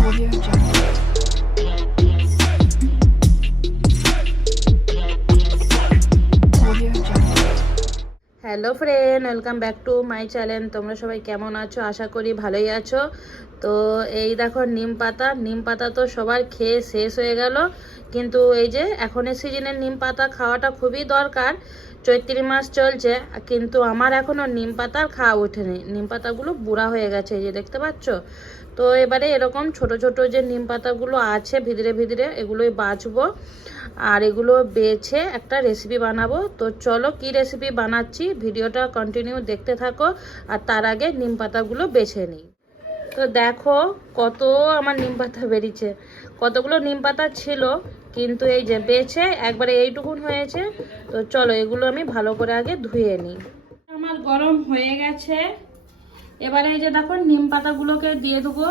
Hello friend welcome back to my channel তোমরা সবাই কেমন আছো? আশা করি ভালোই আছো। তো এই দেখো নিম পাতা। নিম পাতা তো সবার খেয়ে শেষ হয়ে গেল। কিন্তু এই যে এখনের সিজনের নিম পাতা খাওয়াটা খুবই দরকার। চৈত্রি মাস চলছে, কিন্তু আমার এখনও নিম পাতার খাওয়া ওঠেনি। নিম পাতাগুলো বুড়া হয়ে গেছে, এই যে দেখতে পাচ্ছ? তো এবারে এরকম ছোট ছোট যে নিম পাতাগুলো আছে ভিতরে ভিতরে, এগুলোই বাছবো আর এগুলো বেছে একটা রেসিপি বানাবো। তো চলো কি রেসিপি বানাচ্ছি, ভিডিওটা কন্টিনিউ দেখতে থাকো, আর তার আগে নিম পাতাগুলো বেছে নিই। তো দেখো কত আমার নিম পাতা বেরিয়েছে। কতগুলো নিম পাতা ছিল, কিন্তু এই যে বেছে একবারে এইটুকুন হয়েছে। তো চলো এগুলো আমি ভালো করে আগে ধুয়ে নিই। আমার গরম হয়ে গেছে। এবারে এই যে দেখো নিম পাতাগুলোকে দিয়ে দেবো।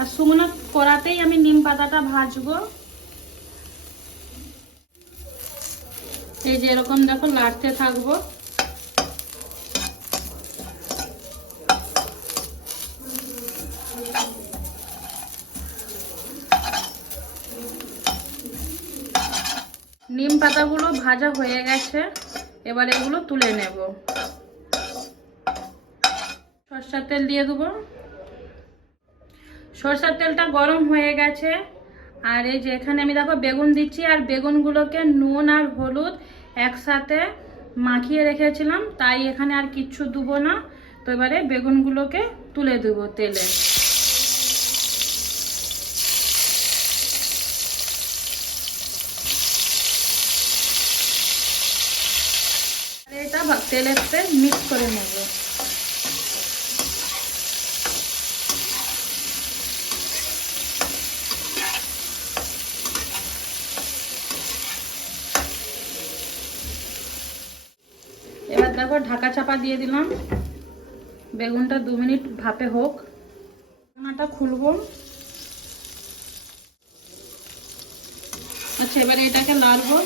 আর শুকনো কড়াতেই আমি নিম পাতাটা ভাজবো। এই যে এরকম দেখো লাড়তে থাকব। নিম পাতাগুলো ভাজা হয়ে গেছে। এবার এগুলো তুলে নেব। সরষার তেল দিয়ে দেবো। সরষার তেলটা গরম হয়ে গেছে। আর এই যে এখানে আমি দেখো বেগুন দিচ্ছি, আর বেগুনগুলোকে নুন আর হলুদ একসাথে মাখিয়ে রেখেছিলাম। তাই এখানে আর কিচ্ছু দেবো না। তো এবারে বেগুনগুলোকে তুলে দেবো তেলে। তেলেতে মিক্স করে নেব। এবার দেখো ঢাকা চাপা দিয়ে দিলাম। বেগুনটা দু মিনিট ভাপে হোক। ঢাকনাটা খুলবো। আচ্ছা এবারে এটাকে লাড়বো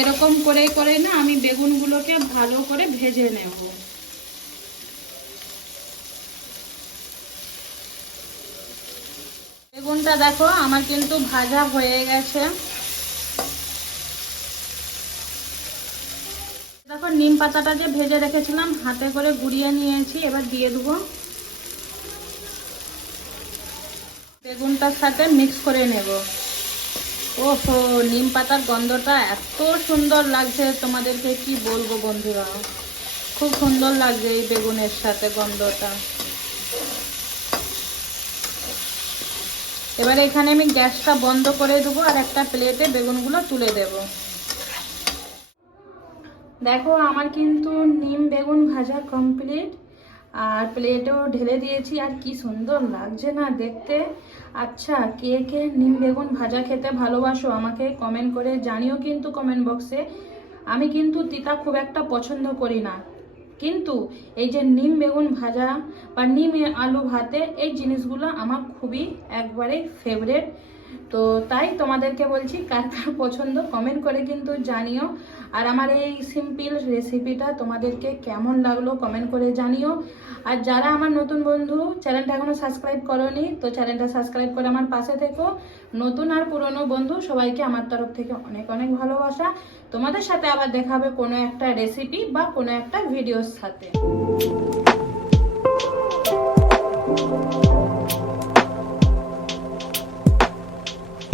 এরকম করে করে না আমি বেগুনগুলোকে ভালো করে ভেজে নেব। বেগুনটা দেখো, আমার কিন্তু ভাজা হয়ে গেছে। দেখো, নিম পাতাটা যে ভেজে রেখেছিলাম, হাতে করে গুড়িয়ে নিয়েছি, এবার দিয়ে দেবো। বেগুনটার সাথে মিক্স করে নেব। ওহো, নিম পাতার গন্ধটা এত সুন্দর লাগছে তোমাদেরকে, কি বলব বন্ধুরা? খুব সুন্দর লাগছে এই বেগুনের সাথে গন্ধটা। এবার এখানে আমি গ্যাসটা বন্ধ করে দেবো আর একটা প্লেটে বেগুনগুলো তুলে দেব। দেখো, আমার কিন্তু নিম বেগুন ভাজা কমপ্লিট আর প্লেটেও ঢেলে দিয়েছি, আর কি সুন্দর লাগছে না দেখতে। আচ্ছা কে কে নিম বেগুন ভাজা খেতে ভালোবাসো আমাকে কমেন্ট করে জানিও কিন্তু কমেন্ট বক্সে আমি কিন্তু তিতা খুব একটা পছন্দ করি না। কিন্তু এই যে নিম বেগুন ভাজা বা নিম আলু ভাতে এই জিনিসগুলো আমার খুবই একবারে ফেভারেট তো তাই তোমাদেরকে বলছি, কার কার পছন্দ কমেন্ট করে কিন্তু জানিও। আর আমার এই সিম্পল রেসিপিটা তোমাদেরকে কেমন লাগল কমেন্ট করে জানিও। আর যারা আমার নতুন বন্ধু চ্যানেলটা এখনও সাবস্ক্রাইব করনি, তো চ্যানেলটা সাবস্ক্রাইব করে আমার পাশে থেকো। নতুন আর পুরনো বন্ধু, সবাইকে আমার তরফ থেকে অনেক অনেক ভালোবাসা। তোমাদের সাথে আবার দেখা হবে কোনো একটা রেসিপি বা কোনো একটা ভিডিওর সাথে।